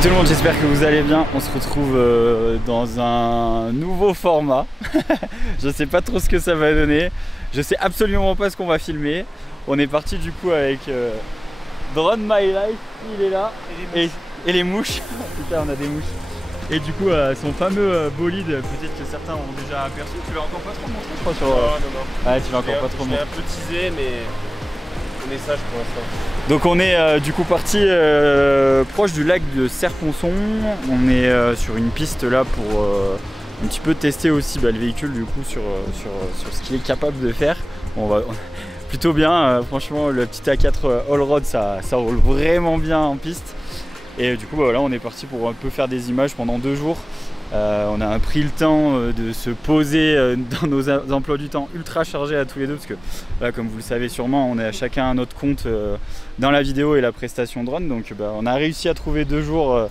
Salut tout le monde, j'espère que vous allez bien. On se retrouve dans un nouveau format. Je sais pas trop ce que ça va donner. Je sais absolument pas ce qu'on va filmer. On est parti du coup avec Drone My Life, il est là. Et les mouches. Putain, on a des mouches. Et du coup son fameux bolide, peut-être que certains ont déjà aperçu. Tu l'as encore pas trop montré je crois sur... Non. Ouais, tu l'as encore pas trop montré. Je l'ai un peu teasé mais on est sage pour l'instant. Donc on est du coup parti proche du lac de Serponçon. On est sur une piste là pour un petit peu tester aussi le véhicule du coup sur ce qu'il est capable de faire. On va plutôt bien, franchement le petit A4 Allroad ça roule vraiment bien en piste. Et du coup voilà, on est parti pour un peu faire des images pendant 2 jours. On a pris le temps de se poser dans nos emplois du temps ultra chargés à tous les deux parce que là, comme vous le savez sûrement, on est à chacun à notre compte dans la vidéo et la prestation drone. Donc on a réussi à trouver 2 jours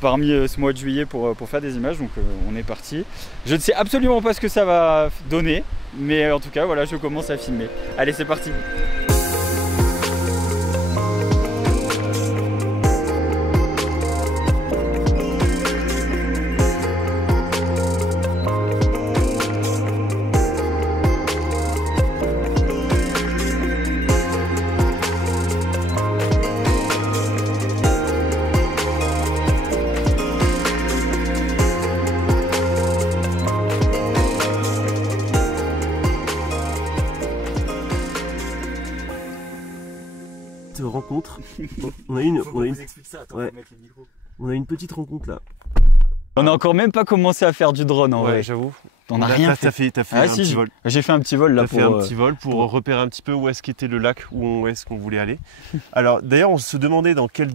parmi ce mois de juillet pour faire des images. Donc on est parti. Je ne sais absolument pas ce que ça va donner, mais en tout cas voilà, je commence à filmer. Allez, c'est parti. Rencontre. On a une petite rencontre là. On n'a encore même pas commencé à faire du drone en vrai, j'avoue. On a rien fait. T'as fait un petit vol. J'ai fait un petit vol là pour repérer un petit peu où est-ce qu'était le lac, où est-ce qu'on voulait aller. Alors d'ailleurs on se demandait dans quelle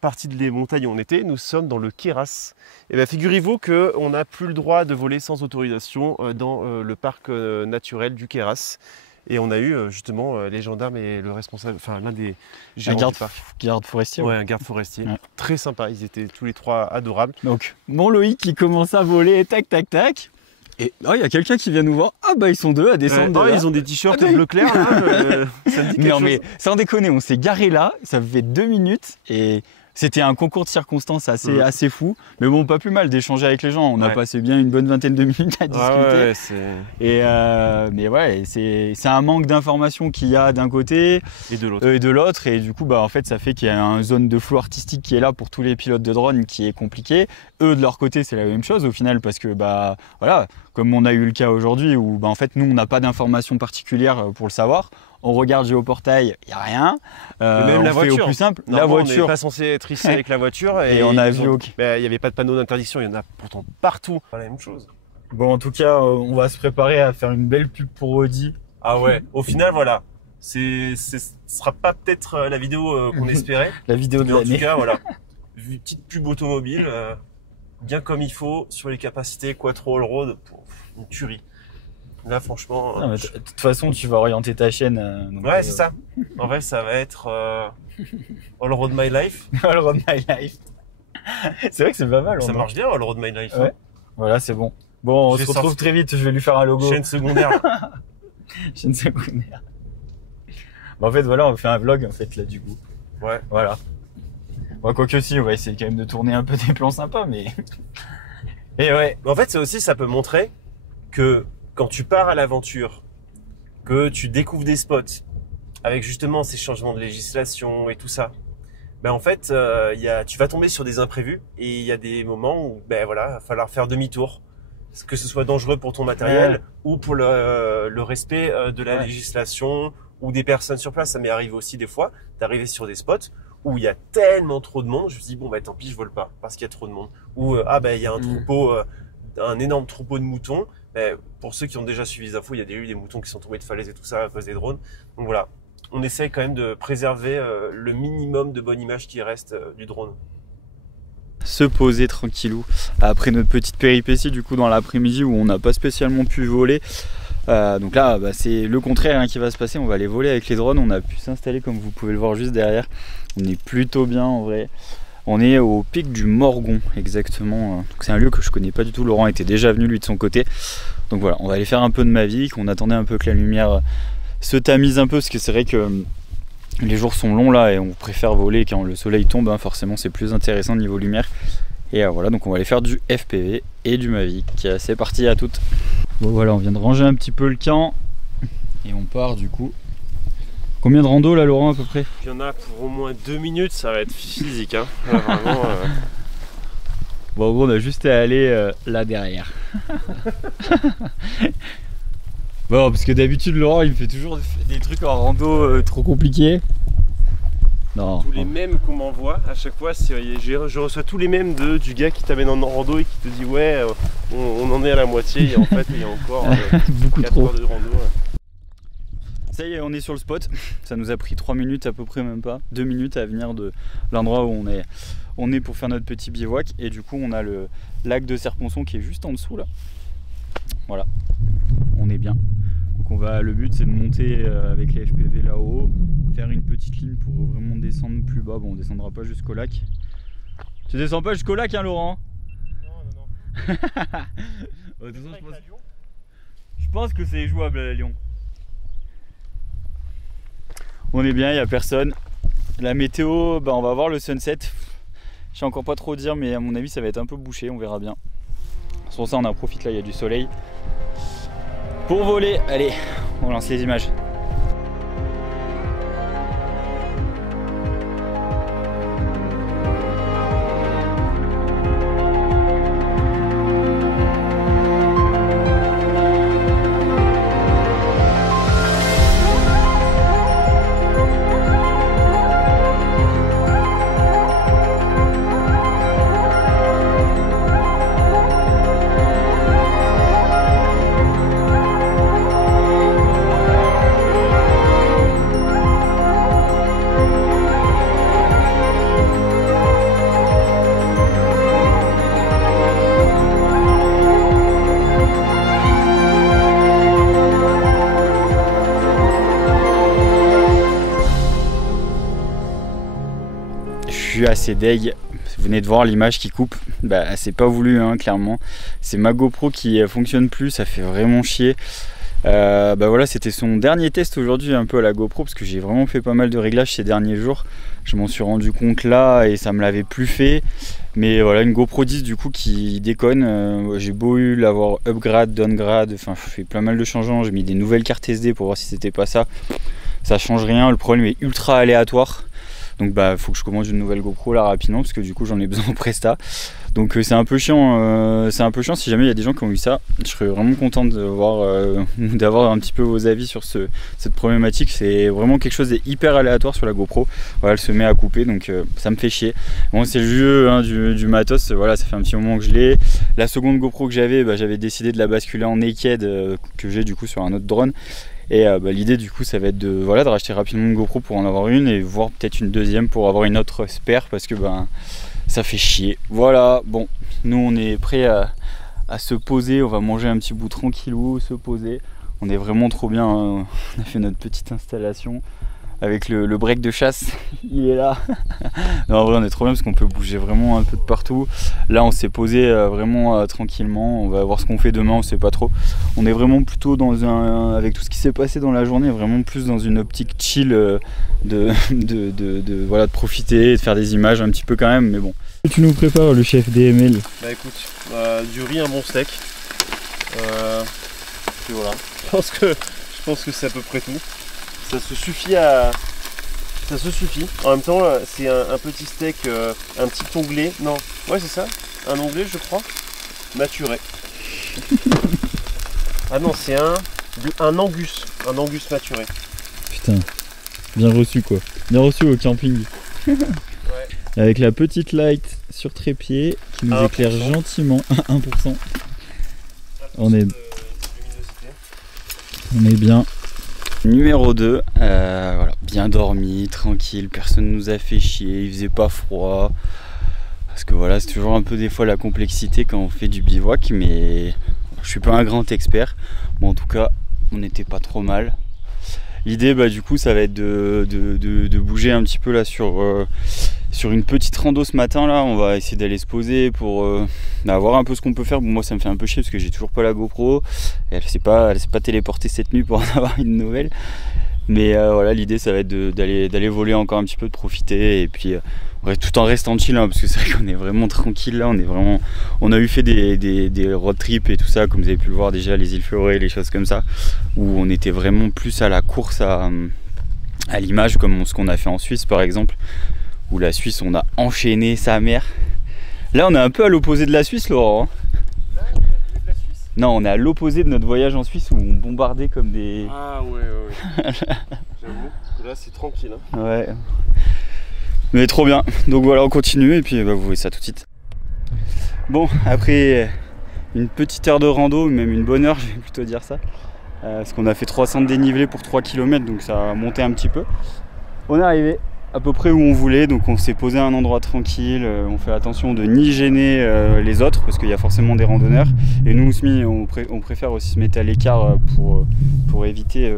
partie des montagnes on était. Nous sommes dans le Queyras. Et bien figurez-vous qu'on n'a plus le droit de voler sans autorisation dans le parc naturel du Queyras. Et on a eu justement les gendarmes et le responsable, enfin l'un des gérants du parc. Garde forestier. Ouais, un garde forestier. Ouais. Très sympa, ils étaient tous les 3 adorables. Donc, mon Loïc qui commence à voler, tac, tac, tac. Et il y a quelqu'un qui vient nous voir. Ah bah ils sont 2 à descendre de là. Ils ont des t-shirts bleu clair là. Ça me dit quelque chose. Mais sans déconner, on s'est garé là, ça fait 2 minutes et... C'était un concours de circonstances assez fou, mais bon, pas plus mal d'échanger avec les gens. On a passé bien une bonne vingtaine de minutes à discuter. Mais ouais, c'est un manque d'informations qu'il y a d'un côté et de l'autre. Et du coup, en fait, ça fait qu'il y a une zone de flou artistique qui est là pour tous les pilotes de drone qui est compliqué. Eux, de leur côté, c'est la même chose au final parce que voilà, comme on a eu le cas aujourd'hui où en fait, nous, on n'a pas d'informations particulières pour le savoir. On regarde Géoportail, il n'y a rien. Même la voiture. Fait au plus simple. La voiture. On n'est pas censé être ici avec la voiture. Et on a vu. Il n'y avait pas de panneau d'interdiction, il y en a pourtant partout. Pas la même chose. Bon, en tout cas, on va se préparer à faire une belle pub pour Audi. Ah ouais, au final, voilà. Ce sera pas peut-être la vidéo qu'on espérait. La vidéo de l'année. En tout cas, voilà. Une petite pub automobile, bien comme il faut, sur les capacités Quattro Allroad, une tuerie. Là, franchement. De toute façon, tu vas orienter ta chaîne. Ouais, c'est ça. En vrai, ça va être Allroad My Life. Allroad My Life. C'est vrai que c'est pas mal. Ça marche bien, Allroad My Life. Ouais. Voilà, c'est bon. Bon, on se retrouve très vite. Je vais lui faire un logo. Chaîne secondaire. Chaîne secondaire. En fait, voilà, on fait un vlog, en fait, là, du coup. Ouais. Voilà. Bon, quoique si, on va essayer quand même de tourner un peu des plans sympas, mais. Et ouais. En fait, ça peut montrer que quand tu pars à l'aventure, que tu découvres des spots avec justement ces changements de législation et tout ça, en fait, tu vas tomber sur des imprévus et il y a des moments où voilà, il va falloir faire demi-tour, que ce soit dangereux pour ton matériel ou pour le respect de la législation ou des personnes sur place. Ça m'est arrivé aussi des fois d'arriver sur des spots où il y a tellement trop de monde, je me dis tant pis, je vole pas parce qu'il y a trop de monde. Ou il y a un troupeau, un énorme troupeau de moutons. Pour ceux qui ont déjà suivi les infos, il y a eu des moutons qui sont tombés de falaises et tout ça à cause des drones. Donc voilà, on essaye quand même de préserver le minimum de bonne image qui reste du drone. Se poser tranquillou après notre petite péripétie du coup dans l'après-midi où on n'a pas spécialement pu voler. Donc là, c'est le contraire qui va se passer. On va aller voler avec les drones. On a pu s'installer comme vous pouvez le voir juste derrière. On est plutôt bien en vrai. On est au pic du Morgon exactement. C'est un lieu que je connais pas du tout. Laurent était déjà venu lui de son côté. Donc voilà, on va aller faire un peu de Mavic. On attendait un peu que la lumière se tamise un peu parce que c'est vrai que les jours sont longs là et on préfère voler quand le soleil tombe, hein, forcément c'est plus intéressant niveau lumière. Et voilà, donc on va aller faire du FPV et du Mavic. C'est parti à toutes. Bon voilà, on vient de ranger un petit peu le camp et on part du coup. Combien de rando là Laurent à peu près? Il y en a pour au moins 2 minutes, ça va être physique hein. Là, vraiment, Bon en gros on a juste à aller là derrière. Bon parce que d'habitude Laurent il me fait toujours des trucs en rando trop compliqués. Non. Tous les mêmes qu'on m'envoie à chaque fois, je reçois tous les mêmes du gars qui t'amène en rando et qui te dit ouais on en est à la moitié et en fait il y a encore beaucoup 4 trop heures de rando. Ça y est, on est sur le spot. Ça nous a pris 3 minutes à peu près, même pas 2 minutes à venir de l'endroit où on est pour faire notre petit bivouac. Et du coup on a le lac de Serponçon qui est juste en dessous là. Voilà, on est bien. Donc le but c'est de monter avec les FPV là-haut, faire une petite ligne pour vraiment descendre plus bas. Bon, on descendra pas jusqu'au lac. Tu descends pas jusqu'au lac hein Laurent? Non. Je pense que c'est jouable à Lyon. On est bien, il n'y a personne. La météo, on va voir le sunset. Je sais encore pas trop dire, mais à mon avis ça va être un peu bouché, on verra bien. Sur ça on en profite là, il y a du soleil. Pour voler, allez, on lance les images. Je suis assez deg, vous venez de voir l'image qui coupe, c'est pas voulu hein, clairement. C'est ma GoPro qui fonctionne plus, ça fait vraiment chier. Voilà, c'était son dernier test aujourd'hui un peu à la GoPro parce que j'ai vraiment fait pas mal de réglages ces derniers jours. Je m'en suis rendu compte là et ça me l'avait plus fait. Mais voilà, une GoPro 10 du coup qui déconne. J'ai beau l'avoir upgrade, downgrade, enfin je fais pas mal de changements. J'ai mis des nouvelles cartes SD pour voir si c'était pas ça. Ça change rien, le problème est ultra aléatoire. Donc faut que je commande une nouvelle GoPro là rapidement parce que du coup j'en ai besoin en Presta. Donc c'est un peu chiant, si jamais il y a des gens qui ont eu ça. Je serais vraiment content de voir, d'avoir un petit peu vos avis sur cette problématique. C'est vraiment quelque chose d'hyper aléatoire sur la GoPro. Voilà, elle se met à couper donc ça me fait chier. Bon c'est le jeu hein, du matos, voilà, ça fait un petit moment que je l'ai. La seconde GoPro que j'avais, j'avais décidé de la basculer en naked que j'ai du coup sur un autre drone. Et l'idée du coup ça va être de racheter rapidement une GoPro pour en avoir une et voir peut-être une deuxième pour avoir une autre spare parce que ça fait chier. Voilà, bon, nous on est prêt à se poser, on va manger un petit bout tranquillou, se poser. On est vraiment trop bien, hein. On a fait notre petite installation avec le break de chasse, il est là. Non, en vrai on est trop bien parce qu'on peut bouger vraiment un peu de partout. Là on s'est posé vraiment tranquillement, on va voir ce qu'on fait demain, on sait pas trop. On est vraiment plutôt avec tout ce qui s'est passé dans la journée, vraiment plus dans une optique chill de profiter, de faire des images un petit peu quand même, mais bon. Tu nous prépares le chef DML? Écoute, du riz, un bon steak. Et voilà, je pense que c'est à peu près tout. Ça se suffit En même temps, c'est un petit steak, un petit onglet. Non, ouais, c'est ça. Un onglet, je crois. Maturé. Ah non, c'est un angus. Un angus maturé. Putain, bien reçu quoi. Bien reçu au camping. Ouais. Avec la petite light sur trépied qui nous éclaire gentiment. 1%. On est bien. Numéro 2, voilà, bien dormi, tranquille, personne nous a fait chier, il faisait pas froid. Parce que voilà, c'est toujours un peu des fois la complexité quand on fait du bivouac, mais je suis pas un grand expert. Bon, en tout cas, on n'était pas trop mal. L'idée, du coup, ça va être de bouger un petit peu là sur une petite rando ce matin là. On va essayer d'aller se poser pour voir un peu ce qu'on peut faire. Bon, moi ça me fait un peu chier parce que j'ai toujours pas la GoPro. Elle s'est pas téléportée cette nuit pour en avoir une nouvelle. Mais voilà, l'idée ça va être d'aller voler encore un petit peu, de profiter, et puis tout en restant chill, hein, parce que c'est vrai qu'on est vraiment tranquille là, on a fait des road trips et tout ça, comme vous avez pu le voir déjà, les îles Féroé, les choses comme ça, où on était vraiment plus à la course à l'image, comme ce qu'on a fait en Suisse par exemple, où la Suisse on a enchaîné sa mère. Là on est un peu à l'opposé de la Suisse, Laurent. Là, on est à l'opposé de la Suisse. Non, on est à l'opposé de notre voyage en Suisse où on bombardait comme des... Ah ouais. J'avoue, là c'est tranquille. Hein. Ouais. Mais trop bien. Donc voilà, on continue et puis vous voyez ça tout de suite. Bon, après une petite heure de rando, même une bonne heure, je vais plutôt dire ça. Parce qu'on a fait 300 de dénivelé pour 3 km, donc ça a monté un petit peu. On est arrivé à peu près où on voulait, donc on s'est posé à un endroit tranquille, on fait attention de ni gêner les autres, parce qu'il y a forcément des randonneurs. Et nous, on préfère aussi se mettre à l'écart pour éviter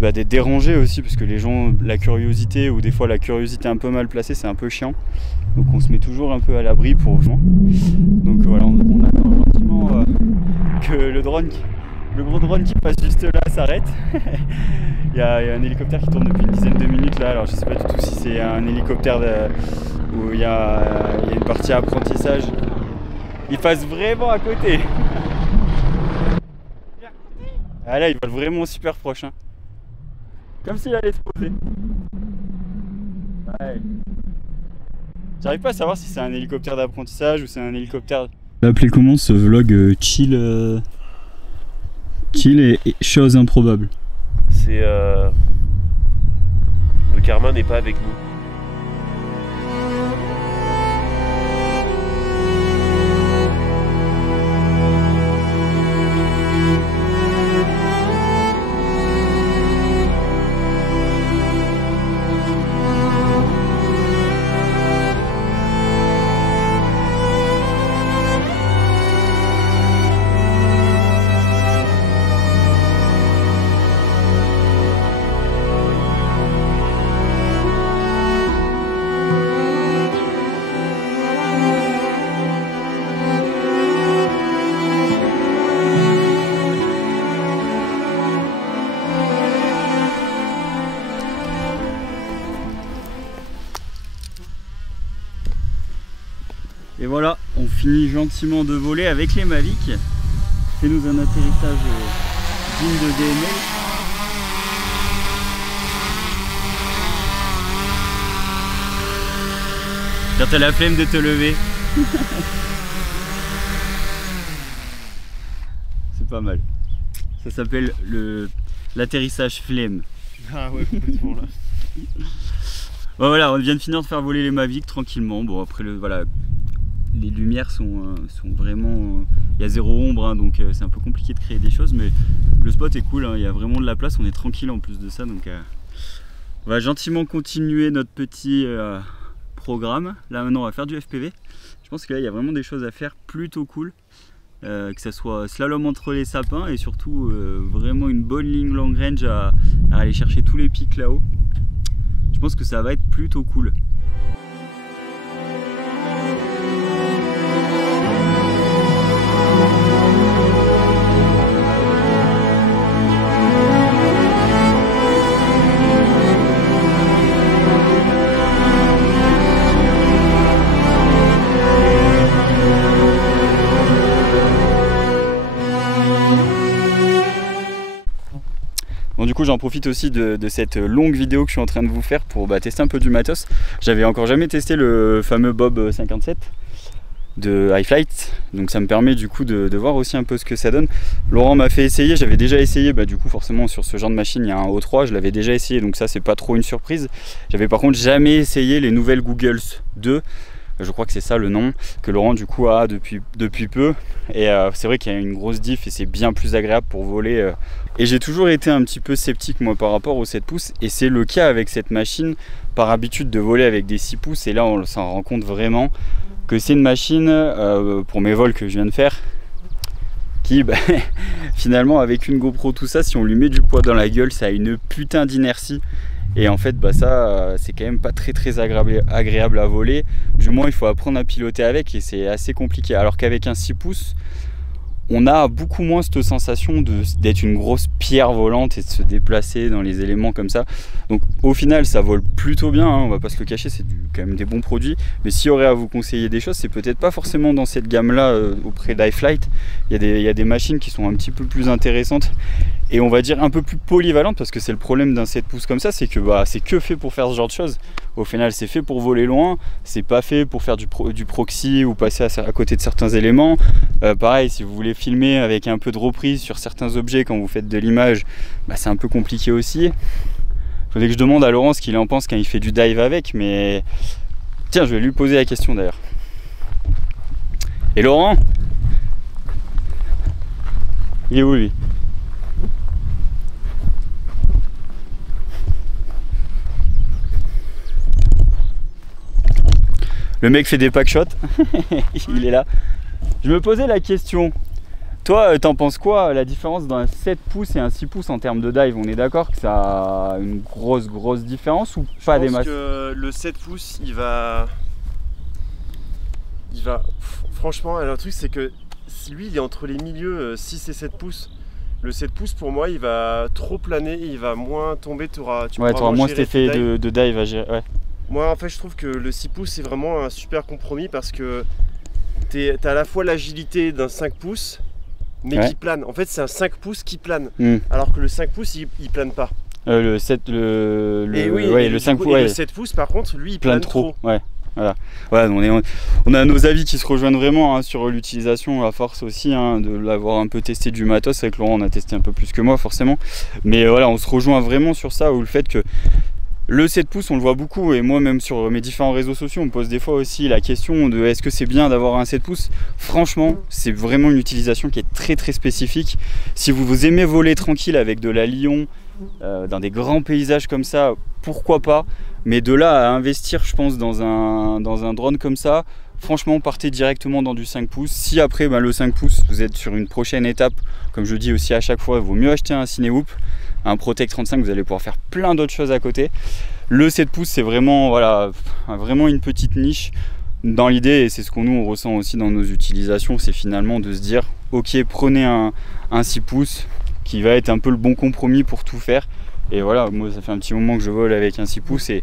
d'être dérangé aussi, parce que les gens, la curiosité, ou des fois la curiosité un peu mal placée, c'est un peu chiant. Donc on se met toujours un peu à l'abri pour... Donc voilà, on attend gentiment que le gros drone qui passe juste là s'arrête. Il y a un hélicoptère qui tourne depuis une dizaine de minutes là, alors je sais pas du tout si c'est un hélicoptère où il y a une partie apprentissage. Il passe vraiment à côté. Ah là, il vole vraiment super proche, hein. Comme s'il allait se poser. Ouais. J'arrive pas à savoir si c'est un hélicoptère d'apprentissage ou c'est un hélicoptère... On va appeler comment ce vlog chill et choses improbables. C'est le karma n'est pas avec nous. Et voilà, on finit gentiment de voler avec les Mavic. Fais-nous un atterrissage digne de DML. Quand t'as la flemme de te lever. C'est pas mal. Ça s'appelle l'atterrissage flemme. Ah ouais, complètement là. Bon, voilà, on vient de finir de faire voler les Mavic tranquillement. Bon, après voilà, les lumières sont vraiment... Il y a zéro ombre, hein, donc c'est un peu compliqué de créer des choses, mais le spot est cool, hein, il y a vraiment de la place, on est tranquille en plus de ça, donc on va gentiment continuer notre petit programme. Là maintenant on va faire du FPV. Je pense que là il y a vraiment des choses à faire plutôt cool, que ça soit slalom entre les sapins et surtout vraiment une bonne ligne long range à aller chercher tous les pics là-haut. Je pense que ça va être plutôt cool. Bon, du coup j'en profite aussi de cette longue vidéo que je suis en train de vous faire pour tester un peu du matos. J'avais encore jamais testé le fameux Bob 57 de iFlight, donc ça me permet du coup de voir aussi un peu ce que ça donne. Laurent m'a fait essayer, j'avais déjà essayé, du coup forcément sur ce genre de machine il y a un O3, je l'avais déjà essayé, donc ça c'est pas trop une surprise. J'avais par contre jamais essayé les nouvelles Googles 2, je crois que c'est ça le nom, que Laurent du coup a depuis peu, et c'est vrai qu'il y a une grosse diff et c'est bien plus agréable pour voler. Et j'ai toujours été un petit peu sceptique moi par rapport au 7 pouces, et c'est le cas avec cette machine, par habitude de voler avec des 6 pouces, et là on s'en rend compte vraiment que c'est une machine pour mes vols que je viens de faire qui finalement avec une GoPro tout ça, si on lui met du poids dans la gueule, ça a une putain d'inertie. Et en fait ça c'est quand même pas très agréable à voler, du moins il faut apprendre à piloter avec et c'est assez compliqué. Alors qu'avec un 6 pouces on a beaucoup moins cette sensation d'être une grosse pierre volante et de se déplacer dans les éléments comme ça. Donc au final ça vole plutôt bien, hein, on va pas se le cacher, c'est quand même des bons produits. Mais s'il y aurait à vous conseiller des choses, c'est peut-être pas forcément dans cette gamme là auprès d'iFlight. Il y a des machines qui sont un petit peu plus intéressantes et on va dire un peu plus polyvalentes, parce que c'est le problème d'un 7 pouces comme ça, c'est que c'est que fait pour faire ce genre de choses. Au final c'est fait pour voler loin, c'est pas fait pour faire du proxy ou passer à côté de certains éléments. Pareil, si vous voulez filmer avec un peu de reprise sur certains objets quand vous faites de l'image, c'est un peu compliqué aussi. Il faudrait que je demande à Laurent ce qu'il en pense quand il fait du dive avec, mais tiens, je vais lui poser la question d'ailleurs. Et Laurent, il est où lui? Le mec fait des packshots, il est là. Je me posais la question, toi t'en penses quoi, la différence d'un 7 pouces et un 6 pouces en termes de dive? On est d'accord que ça a une grosse différence ou pas des masses? Je pense que le 7 pouces il va... Franchement, alors, le truc c'est que lui il est entre les milieux 6 et 7 pouces. Le 7 pouces pour moi il va trop planer, il va moins tomber, tu auras moins cet effet de dive à gérer. Ouais. Moi en fait je trouve que le 6 pouces c'est vraiment un super compromis, parce que t'as à la fois l'agilité d'un 5 pouces mais qui plane. En fait c'est un 5 pouces qui plane, alors que le 5 pouces il plane pas. Le 7, le 5 pouces, le 7 pouces par contre lui il plane trop. Ouais. Voilà. On a nos avis qui se rejoignent vraiment, hein, sur l'utilisation à force aussi, hein, de l'avoir un peu testé du matos. Avec Laurent on a testé un peu plus que moi forcément, mais voilà, on se rejoint vraiment sur ça, où le fait que le 7 pouces on le voit beaucoup, et moi même sur mes différents réseaux sociaux on me pose des fois aussi la question de est-ce que c'est bien d'avoir un 7 pouces. Franchement c'est vraiment une utilisation qui est très spécifique. Si vous aimez voler tranquille avec de la Lion, dans des grands paysages comme ça, pourquoi pas, mais de là à investir je pense dans un drone comme ça, franchement partez directement dans du 5 pouces. Si après le 5 pouces vous êtes sur une prochaine étape, comme je dis aussi à chaque fois, il vaut mieux acheter un Cinehoop, un Protect 35, vous allez pouvoir faire plein d'autres choses à côté. Le 7 pouces c'est vraiment, voilà, vraiment une petite niche dans l'idée, et c'est ce qu'on on ressent aussi dans nos utilisations, c'est finalement de se dire ok, prenez un 6 pouces qui va être un peu le bon compromis pour tout faire. Et voilà, moi ça fait un petit moment que je vole avec un 6 pouces et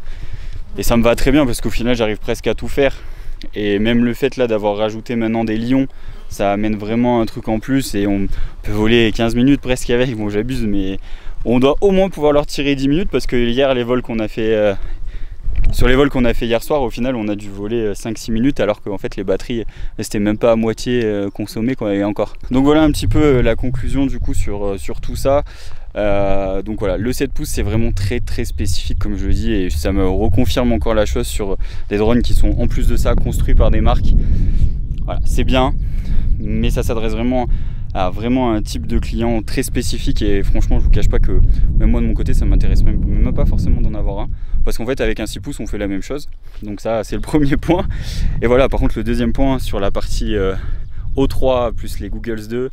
ça me va très bien, parce qu'au final j'arrive presque à tout faire. Et même le fait là d'avoir rajouté maintenant des lions, ça amène vraiment un truc en plus, et on peut voler 15 minutes presque avec. Bon, j'abuse, mais on doit au moins pouvoir leur tirer 10 minutes, parce que hier les vols qu'on a fait sur les vols qu'on a fait hier soir, au final on a dû voler 5-6 minutes, alors qu'en fait les batteries c'était même pas à moitié consommées quoi, et encore. Donc voilà un petit peu la conclusion du coup sur tout ça. Donc voilà, le 7 pouces c'est vraiment très spécifique comme je le dis, et ça me reconfirme encore la chose sur des drones qui sont en plus de ça construits par des marques. Voilà, c'est bien, mais ça s'adresse vraiment à un type de client très spécifique, et franchement je vous cache pas que même moi de mon côté ça m'intéresse même pas forcément d'en avoir un, parce qu'en fait avec un 6 pouces on fait la même chose. Donc ça c'est le premier point. Et voilà, par contre le deuxième point sur la partie O3 plus les Googles 2,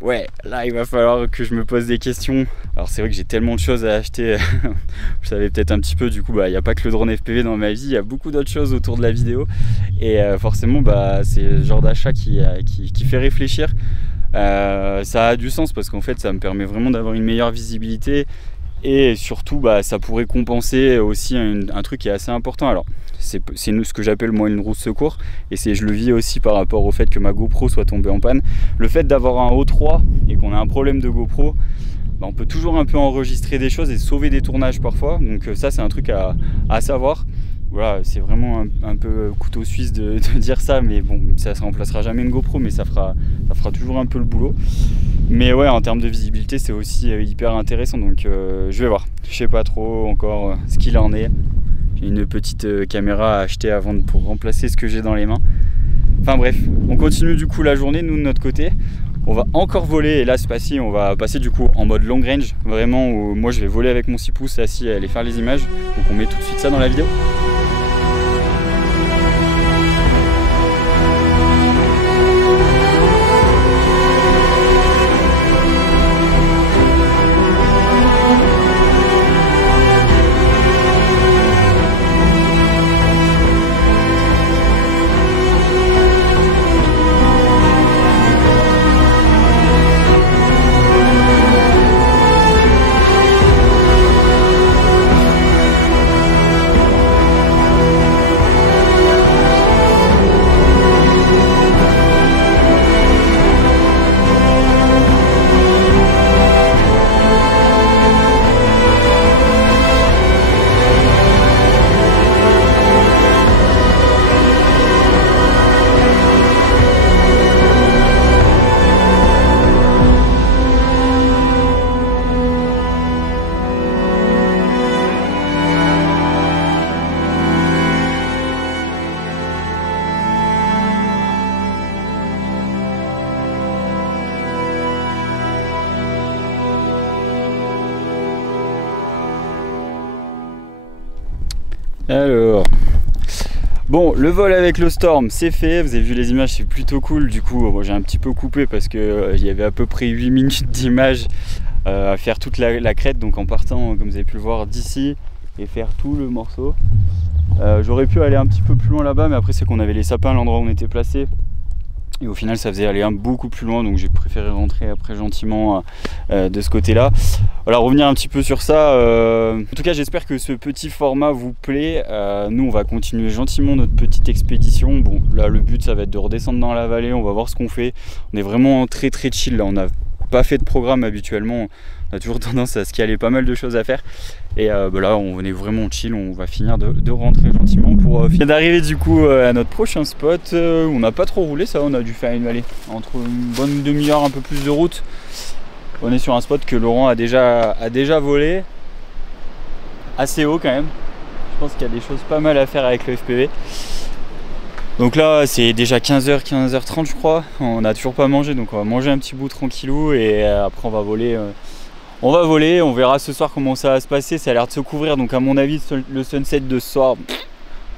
ouais, là il va falloir que je me pose des questions. Alors c'est vrai que j'ai tellement de choses à acheter, vous savez peut-être un petit peu, du coup il n'y a pas que le drone FPV dans ma vie, il y a beaucoup d'autres choses autour de la vidéo, et forcément c'est le genre d'achat qui fait réfléchir. Ça a du sens, parce qu'en fait ça me permet vraiment d'avoir une meilleure visibilité, et surtout ça pourrait compenser aussi un truc qui est assez important. Alors c'est ce que j'appelle moi une roue de secours, et je le vis aussi par rapport au fait que ma GoPro soit tombée en panne. Le fait d'avoir un O3 et qu'on a un problème de GoPro, on peut toujours un peu enregistrer des choses et sauver des tournages parfois, donc ça c'est un truc à savoir. Voilà, c'est vraiment un peu couteau suisse de dire ça, mais bon, ça ne remplacera jamais une GoPro, mais ça fera toujours un peu le boulot. Mais ouais, en termes de visibilité, c'est aussi hyper intéressant, donc je vais voir. Je sais pas trop encore ce qu'il en est. J'ai une petite caméra à acheter pour remplacer ce que j'ai dans les mains. Enfin bref, on continue du coup la journée, nous de notre côté. On va encore voler, et là c'est passé, on va passer du coup en mode long range, vraiment où moi je vais voler avec mon 6 pouces assis à aller faire les images. Donc on met tout de suite ça dans la vidéo. Alors, bon, le vol avec le Storm c'est fait, vous avez vu les images, c'est plutôt cool. Du coup j'ai un petit peu coupé parce que il y avait à peu près 8 minutes d'images à faire toute la crête, donc en partant comme vous avez pu le voir d'ici et faire tout le morceau. J'aurais pu aller un petit peu plus loin là-bas, mais après c'est qu'on avait les sapins à l'endroit où on était placé. Et au final ça faisait aller beaucoup plus loin, donc j'ai préféré rentrer après gentiment de ce côté là. Voilà, revenir un petit peu sur ça. En tout cas j'espère que ce petit format vous plaît. Nous on va continuer gentiment notre petite expédition. Bon là le but ça va être de redescendre dans la vallée, on va voir ce qu'on fait. On est vraiment très chill là, on n'a pas fait de programme habituellement. On a toujours tendance à se caler pas mal de choses à faire. Et là on est vraiment chill, on va finir de rentrer gentiment pour finir d'arriver du coup à notre prochain spot. On n'a pas trop roulé, ça on a dû faire entre une bonne demi-heure, un peu plus de route. On est sur un spot que Laurent a déjà volé, assez haut quand même. Je pense qu'il y a des choses pas mal à faire avec le FPV. Donc là c'est déjà 15h, 15h30 je crois. On n'a toujours pas mangé, donc on va manger un petit bout tranquillou et après on va voler. On verra ce soir comment ça va se passer. Ça a l'air de se couvrir, donc à mon avis le sunset de ce soir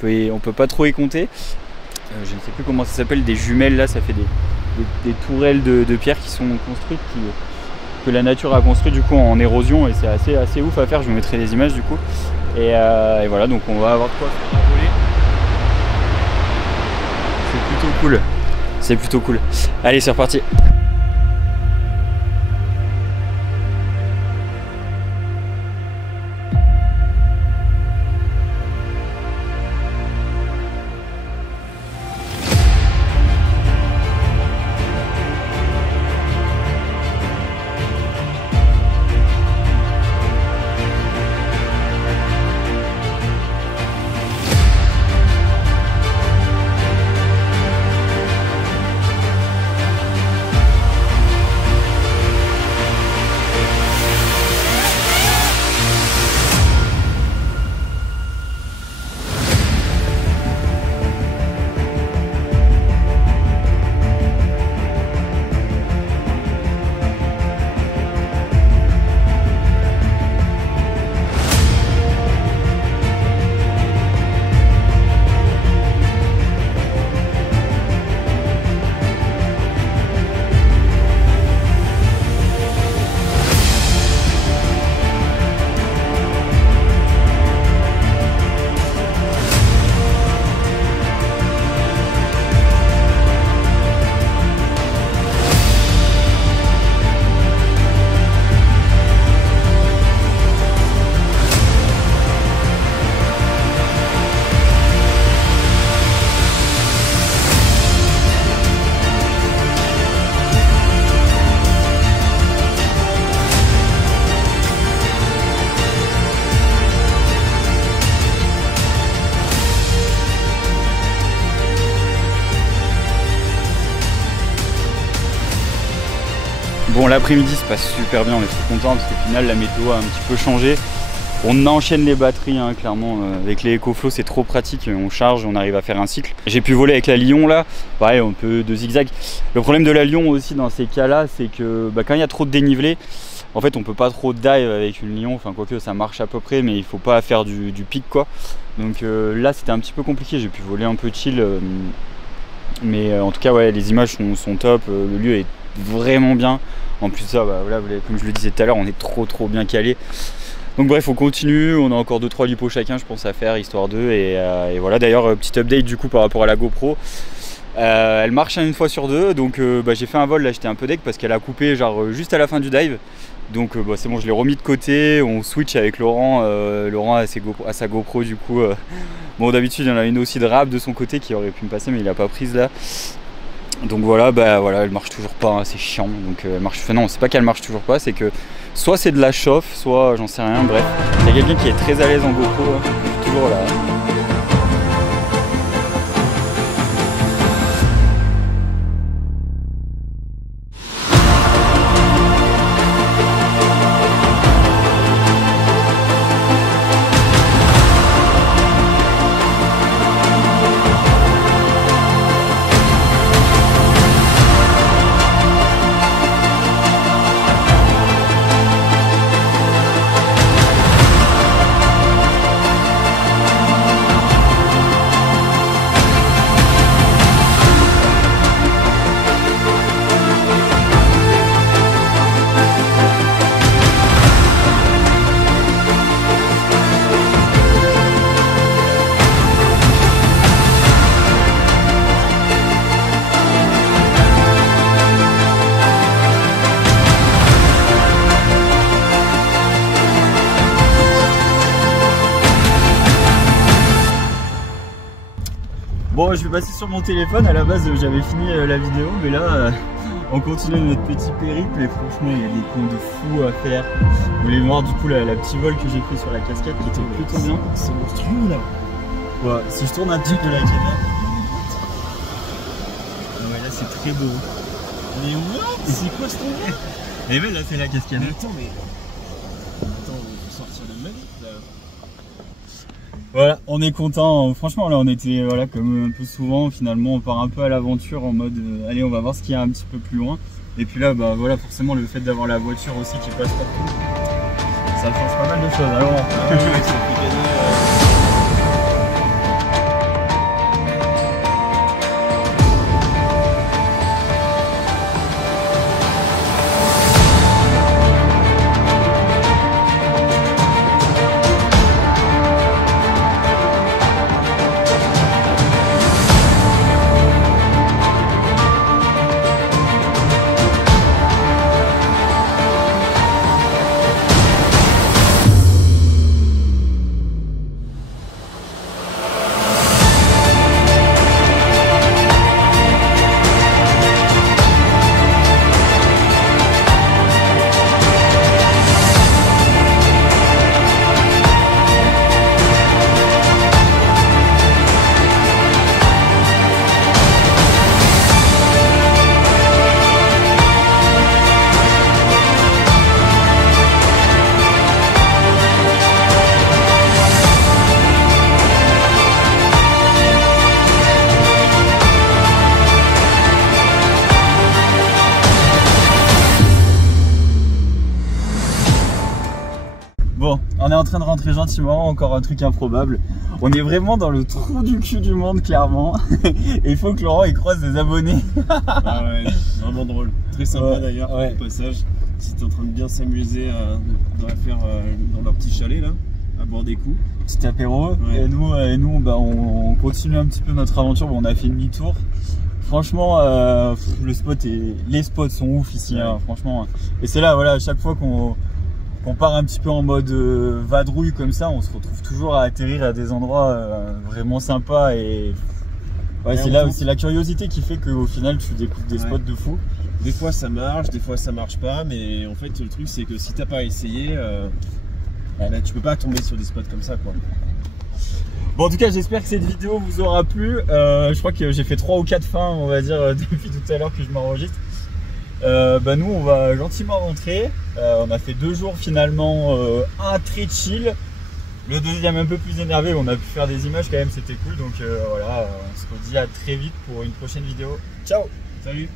on peut pas trop y compter. Je ne sais plus comment ça s'appelle, des jumelles là, ça fait des tourelles de pierre qui sont construites, que la nature a construit du coup en érosion, et c'est assez ouf à faire. Je vous mettrai des images du coup et voilà, donc on va avoir quoi voler. C'est plutôt cool. Allez c'est reparti. Bon, l'après-midi se passe super bien, on est trop content parce qu'au final la météo a un petit peu changé. On enchaîne les batteries hein, clairement, avec les EcoFlow c'est trop pratique, on charge, on arrive à faire un cycle. J'ai pu voler avec la Lion là, pareil on peut de zigzag. Le problème de la Lion aussi dans ces cas là, c'est que quand il y a trop de dénivelé, en fait on peut pas trop dive avec une Lion, enfin quoique ça marche à peu près, mais il faut pas faire du pic quoi. Donc là c'était un petit peu compliqué, j'ai pu voler un peu chill, mais en tout cas ouais les images sont top, le lieu est vraiment bien. En plus de ça, voilà, comme je le disais tout à l'heure, on est trop bien calé. Donc bref, on continue, on a encore 2-3 lipos chacun je pense à faire, histoire d'eux, et voilà. D'ailleurs, petit update du coup par rapport à la GoPro, elle marche une fois sur deux, donc j'ai fait un vol là, j'étais un peu deg parce qu'elle a coupé genre juste à la fin du dive. Donc c'est bon, je l'ai remis de côté, on switch avec Laurent, Laurent a sa GoPro du coup. Bon d'habitude il y en a une aussi de rap de son côté qui aurait pu me passer mais il a pas prise là. Donc voilà, voilà, elle marche toujours pas, hein, c'est chiant. Donc elle marche. Enfin, non, c'est pas qu'elle marche toujours pas, c'est que soit c'est de la chauffe, soit j'en sais rien. Bref, il y a quelqu'un qui est très à l'aise en GoPro, hein, toujours là. Bon, je vais passer sur mon téléphone. À la base, j'avais fini la vidéo, mais là, on continue notre petit périple. Et franchement, il y a des coins de fou à faire. Vous voulez voir du coup la petit vol que j'ai fait sur la cascade qui était plutôt bien. C'est monstrueux là. Ouais, si je tourne un truc de la caméra. Ah ouais, là c'est très beau. Mais what? C'est quoi ce truc? Et ben là c'est la cascade. Mais attends, on peut sortir de ma vie là. Voilà, on est content. Franchement là on était voilà comme un peu souvent finalement on part un peu à l'aventure en mode allez on va voir ce qu'il y a un petit peu plus loin. Et puis là bah voilà forcément le fait d'avoir la voiture aussi qui passe partout, ça change pas mal de choses. Alors ça peut gagner. Bon, on est en train de rentrer gentiment, encore un truc improbable. On est vraiment dans le trou du cul du monde, clairement. Et il faut que Laurent il croise des abonnés. Ah ouais, vraiment drôle. Très sympa Ouais, d'ailleurs, ouais. au passage. Ils étaient en train de bien s'amuser dans leur petit chalet là, à boire des coups. Petit apéro. Ouais. Et nous bah, on continue un petit peu notre aventure. Bon, on a fait demi-tour. Franchement, le spot les spots sont ouf ici, Ouais. hein, franchement. Et c'est là, voilà, à chaque fois qu'on part un petit peu en mode vadrouille comme ça, on se retrouve toujours à atterrir à des endroits vraiment sympas et ouais, c'est là aussi la curiosité qui fait qu'au final tu découvres des spots de fou. Des fois ça marche, des fois ça marche pas, mais en fait le truc c'est que si t'as pas essayé, bah, tu peux pas tomber sur des spots comme ça quoi. Bon, en tout cas, j'espère que cette vidéo vous aura plu. Je crois que j'ai fait 3 ou 4 fins, on va dire, depuis tout à l'heure que je m'enregistre. Bah nous, on va gentiment rentrer. On a fait 2 jours finalement, un très chill. Le deuxième un peu plus énervé, on a pu faire des images quand même, c'était cool. Donc voilà, on se redit à très vite pour une prochaine vidéo. Ciao! Salut!